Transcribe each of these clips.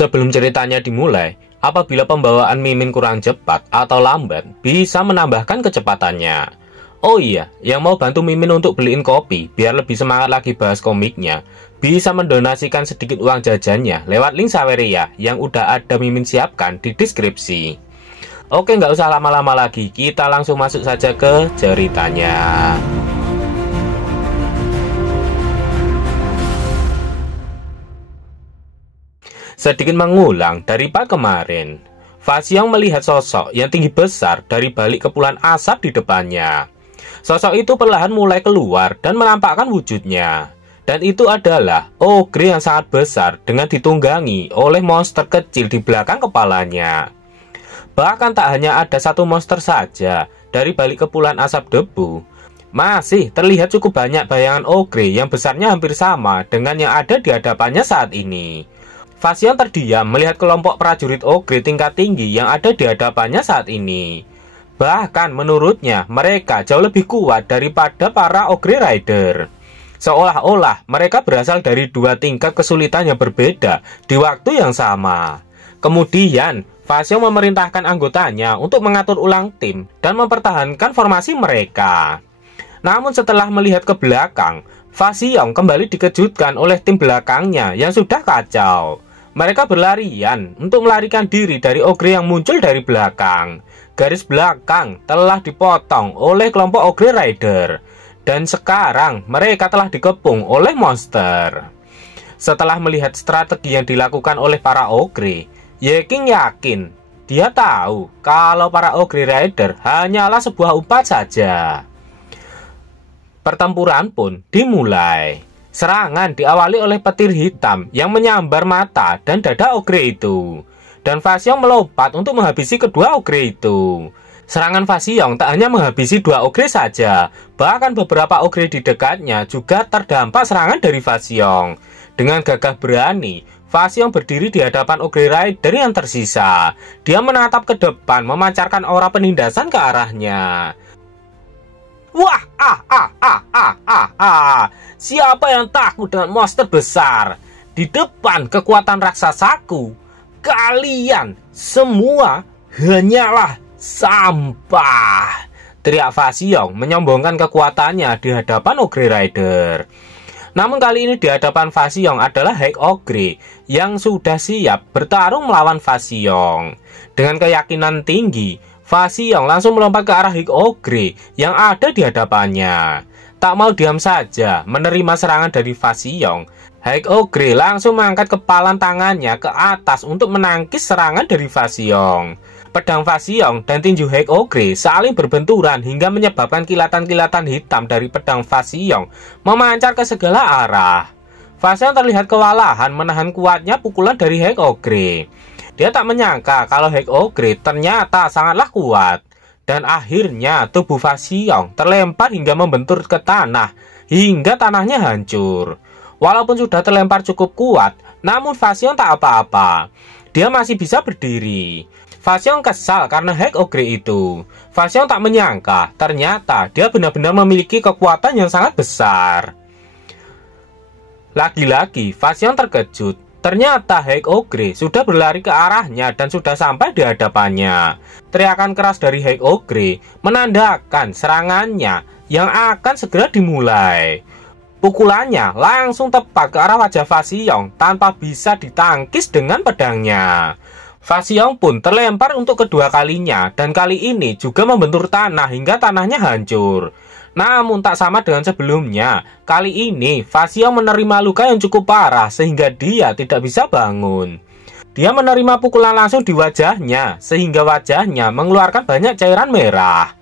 Sebelum ceritanya dimulai, apabila pembawaan Mimin kurang cepat atau lambat, bisa menambahkan kecepatannya. Oh iya, yang mau bantu Mimin untuk beliin kopi, biar lebih semangat lagi bahas komiknya, bisa mendonasikan sedikit uang jajannya lewat link Saweria yang udah ada Mimin siapkan di deskripsi. Oke, nggak usah lama-lama lagi, kita langsung masuk saja ke ceritanya. Sedikit mengulang dari part kemarin, Fasyong melihat sosok yang tinggi besar dari balik kepulan asap di depannya. Sosok itu perlahan mulai keluar dan menampakkan wujudnya. Dan itu adalah ogre yang sangat besar dengan ditunggangi oleh monster kecil di belakang kepalanya. Bahkan tak hanya ada satu monster saja dari balik kepulan asap debu, masih terlihat cukup banyak bayangan ogre yang besarnya hampir sama dengan yang ada di hadapannya saat ini. Fasyong terdiam melihat kelompok prajurit ogre tingkat tinggi yang ada di hadapannya saat ini. Bahkan menurutnya mereka jauh lebih kuat daripada para ogre rider. Seolah-olah mereka berasal dari dua tingkat kesulitan yang berbeda di waktu yang sama. Kemudian Fasyong memerintahkan anggotanya untuk mengatur ulang tim dan mempertahankan formasi mereka. Namun setelah melihat ke belakang, Fasyong kembali dikejutkan oleh tim belakangnya yang sudah kacau. Mereka berlarian untuk melarikan diri dari ogre yang muncul dari belakang. Garis belakang telah dipotong oleh kelompok ogre rider. Dan sekarang mereka telah dikepung oleh monster. Setelah melihat strategi yang dilakukan oleh para ogre, Ye King yakin dia tahu kalau para ogre rider hanyalah sebuah umpan saja. Pertempuran pun dimulai. Serangan diawali oleh petir hitam yang menyambar mata dan dada ogre itu. Dan Fasyong melompat untuk menghabisi kedua ogre itu. Serangan Fasyong tak hanya menghabisi dua ogre saja, bahkan beberapa ogre di dekatnya juga terdampak serangan dari Fasyong. Dengan gagah berani, Fasyong berdiri di hadapan ogre rider yang tersisa. Dia menatap ke depan, memancarkan aura penindasan ke arahnya. Wah, siapa yang takut dengan monster besar? Di depan kekuatan raksasaku, kalian semua hanyalah sampah. Teriak Fasyong menyombongkan kekuatannya di hadapan ogre rider. Namun kali ini di hadapan Fasyong adalah High Ogre yang sudah siap bertarung melawan Fasyong. Dengan keyakinan tinggi, Fasyong langsung melompat ke arah High Ogre yang ada di hadapannya. Tak mau diam saja menerima serangan dari Fasyong, High Ogre langsung mengangkat kepalan tangannya ke atas untuk menangkis serangan dari Fasyong. Pedang Fasyong dan tinju High Ogre saling berbenturan hingga menyebabkan kilatan-kilatan hitam dari pedang Fasyong memancar ke segala arah. Fasyong terlihat kewalahan menahan kuatnya pukulan dari High Ogre. Dia tak menyangka kalau High Ogre ternyata sangatlah kuat. Dan akhirnya tubuh Fasyong terlempar hingga membentur ke tanah, hingga tanahnya hancur. Walaupun sudah terlempar cukup kuat, namun Fasyong tak apa-apa. Dia masih bisa berdiri. Fasyong kesal karena High Ogre itu. Fasyong tak menyangka ternyata dia benar-benar memiliki kekuatan yang sangat besar. Lagi-lagi Fasyong terkejut. Ternyata High Ogre sudah berlari ke arahnya dan sudah sampai di hadapannya. Teriakan keras dari High Ogre menandakan serangannya yang akan segera dimulai. Pukulannya langsung tepat ke arah wajah Fasyong tanpa bisa ditangkis dengan pedangnya. Fasyong pun terlempar untuk kedua kalinya dan kali ini juga membentur tanah hingga tanahnya hancur. Namun tak sama dengan sebelumnya, kali ini Fasyong menerima luka yang cukup parah sehingga dia tidak bisa bangun. Dia menerima pukulan langsung di wajahnya sehingga wajahnya mengeluarkan banyak cairan merah.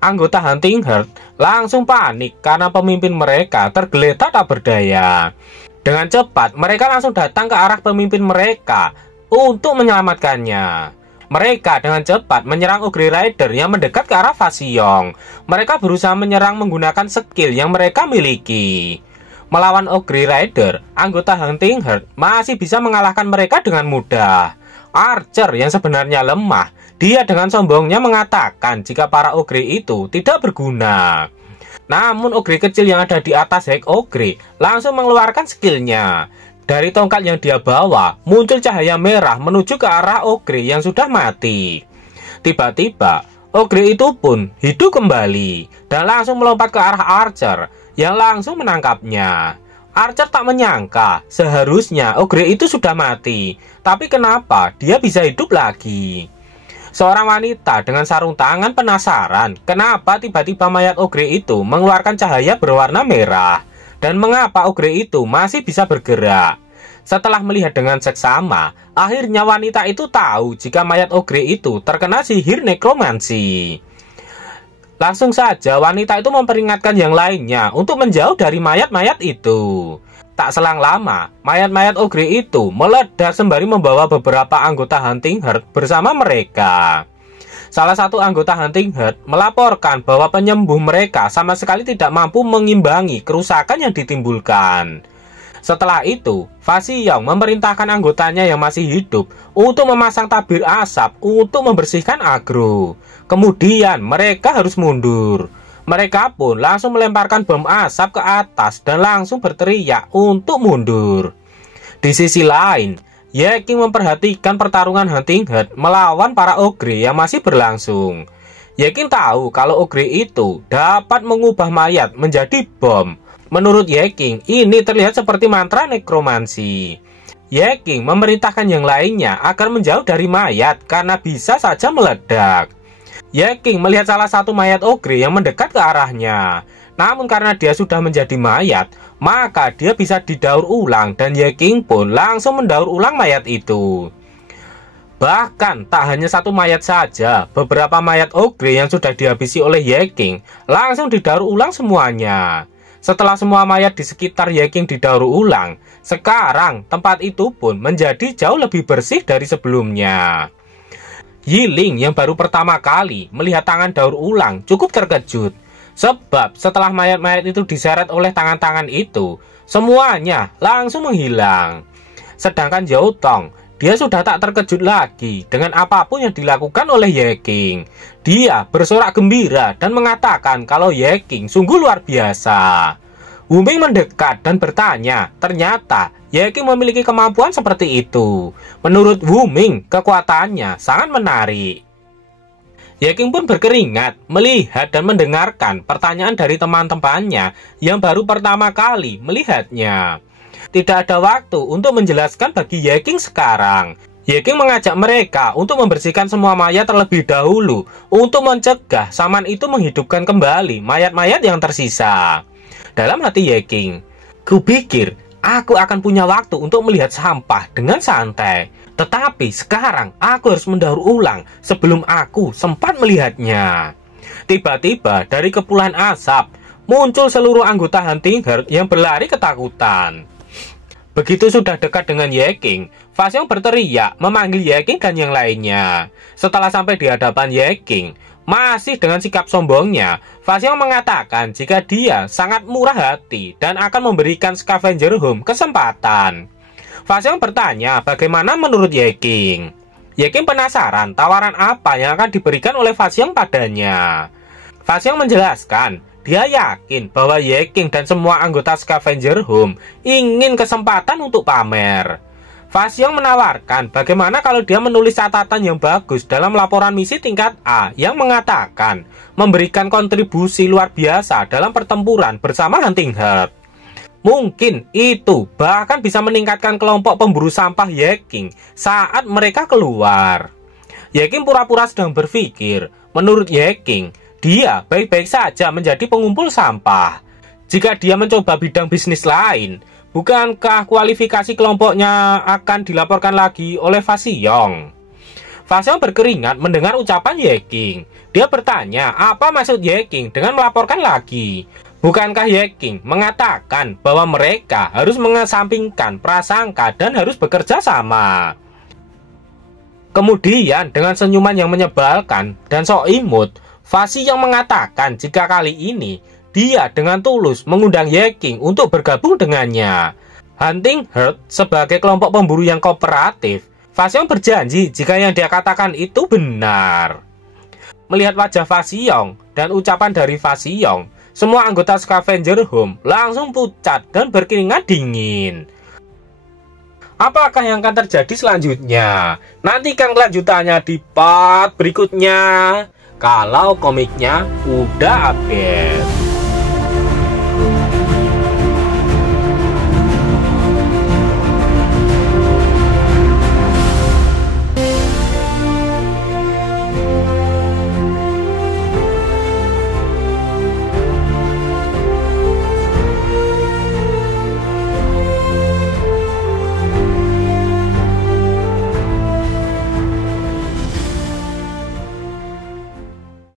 Anggota Hunting Herd langsung panik karena pemimpin mereka tergeletak tak berdaya. Dengan cepat mereka langsung datang ke arah pemimpin mereka untuk menyelamatkannya. Mereka dengan cepat menyerang ogre rider yang mendekat ke arah Fasyong. Mereka berusaha menyerang menggunakan skill yang mereka miliki. Melawan ogre rider, anggota Hunting Herd masih bisa mengalahkan mereka dengan mudah. Archer yang sebenarnya lemah, dia dengan sombongnya mengatakan jika para ogre itu tidak berguna. Namun ogre kecil yang ada di atas High Ogre langsung mengeluarkan skillnya. Dari tongkat yang dia bawa, muncul cahaya merah menuju ke arah Ogre yang sudah mati. Tiba-tiba, Ogre itu pun hidup kembali dan langsung melompat ke arah Archer yang langsung menangkapnya. Archer tak menyangka seharusnya Ogre itu sudah mati, tapi kenapa dia bisa hidup lagi? Seorang wanita dengan sarung tangan penasaran kenapa tiba-tiba mayat Ogre itu mengeluarkan cahaya berwarna merah dan mengapa Ogre itu masih bisa bergerak. Setelah melihat dengan seksama, akhirnya wanita itu tahu jika mayat Ogre itu terkena sihir nekromansi. Langsung saja wanita itu memperingatkan yang lainnya untuk menjauh dari mayat-mayat itu. Tak selang lama, mayat-mayat Ogre itu meledak sembari membawa beberapa anggota Hunting Herd bersama mereka. Salah satu anggota Hunting Herd melaporkan bahwa penyembuh mereka sama sekali tidak mampu mengimbangi kerusakan yang ditimbulkan. Setelah itu, Fasiyong memerintahkan anggotanya yang masih hidup untuk memasang tabir asap untuk membersihkan agro. Kemudian mereka harus mundur. Mereka pun langsung melemparkan bom asap ke atas dan langsung berteriak untuk mundur. Di sisi lain, Ye King memperhatikan pertarungan Hunting Herd melawan para Ogre yang masih berlangsung. Ye King tahu kalau Ogre itu dapat mengubah mayat menjadi bom. Menurut Ye King, ini terlihat seperti mantra nekromansi. Ye King memerintahkan yang lainnya agar menjauh dari mayat karena bisa saja meledak. Ye King melihat salah satu mayat Ogre yang mendekat ke arahnya. Namun karena dia sudah menjadi mayat, maka dia bisa didaur ulang dan Ye King pun langsung mendaur ulang mayat itu. Bahkan tak hanya satu mayat saja, beberapa mayat Ogre yang sudah dihabisi oleh Ye King langsung didaur ulang semuanya. Setelah semua mayat di sekitar Ye King didaur ulang, sekarang tempat itu pun menjadi jauh lebih bersih dari sebelumnya. Yiling yang baru pertama kali melihat tangan daur ulang cukup terkejut. Sebab setelah mayat-mayat itu diseret oleh tangan-tangan itu, semuanya langsung menghilang. Sedangkan Zhao Tong, dia sudah tak terkejut lagi dengan apapun yang dilakukan oleh Ye King. Dia bersorak gembira dan mengatakan kalau Ye King sungguh luar biasa. Wu Ming mendekat dan bertanya, ternyata Ye King memiliki kemampuan seperti itu. Menurut Wu Ming, kekuatannya sangat menarik. Ye King pun berkeringat melihat dan mendengarkan pertanyaan dari teman-temannya yang baru pertama kali melihatnya. Tidak ada waktu untuk menjelaskan bagi Ye King sekarang. Ye King mengajak mereka untuk membersihkan semua mayat terlebih dahulu untuk mencegah Saman itu menghidupkan kembali mayat-mayat yang tersisa. Dalam hati Ye King, kupikir aku akan punya waktu untuk melihat sampah dengan santai. Tetapi sekarang aku harus mendaur ulang sebelum aku sempat melihatnya. Tiba-tiba dari kepulan asap muncul seluruh anggota Hunting Herd yang berlari ketakutan. Begitu sudah dekat dengan Ye King, Fasiyong berteriak memanggil Ye King dan yang lainnya. Setelah sampai di hadapan Ye King, masih dengan sikap sombongnya, Fasiyong mengatakan jika dia sangat murah hati dan akan memberikan Scavenger Home kesempatan. Fasiyong bertanya bagaimana menurut Ye King. Ye King penasaran tawaran apa yang akan diberikan oleh Fasiyong padanya. Fasiyong menjelaskan dia yakin bahwa Ye King dan semua anggota Scavenger Home ingin kesempatan untuk pamer. Fasiyong menawarkan bagaimana kalau dia menulis catatan yang bagus dalam laporan misi tingkat A yang mengatakan memberikan kontribusi luar biasa dalam pertempuran bersama Hunting Herd. Mungkin itu bahkan bisa meningkatkan kelompok pemburu sampah Ye King saat mereka keluar. Ye King pura-pura sedang berpikir, menurut Ye King, dia baik-baik saja menjadi pengumpul sampah. Jika dia mencoba bidang bisnis lain, bukankah kualifikasi kelompoknya akan dilaporkan lagi oleh Fasiyong? Fasiyong berkeringat mendengar ucapan Ye King. Dia bertanya apa maksud Ye King dengan melaporkan lagi. Bukankah Ye King mengatakan bahwa mereka harus mengesampingkan prasangka dan harus bekerja sama? Kemudian dengan senyuman yang menyebalkan dan sok imut, Fasiyong mengatakan jika kali ini dia dengan tulus mengundang Ye King untuk bergabung dengannya. Hunting Herd sebagai kelompok pemburu yang kooperatif, Fasiyong berjanji jika yang dia katakan itu benar. Melihat wajah Fasiyong dan ucapan dari Fasiyong, semua anggota Scavenger Home langsung pucat dan berkeringat dingin. Apakah yang akan terjadi selanjutnya? Nantikan kelanjutannya di part berikutnya kalau komiknya udah update.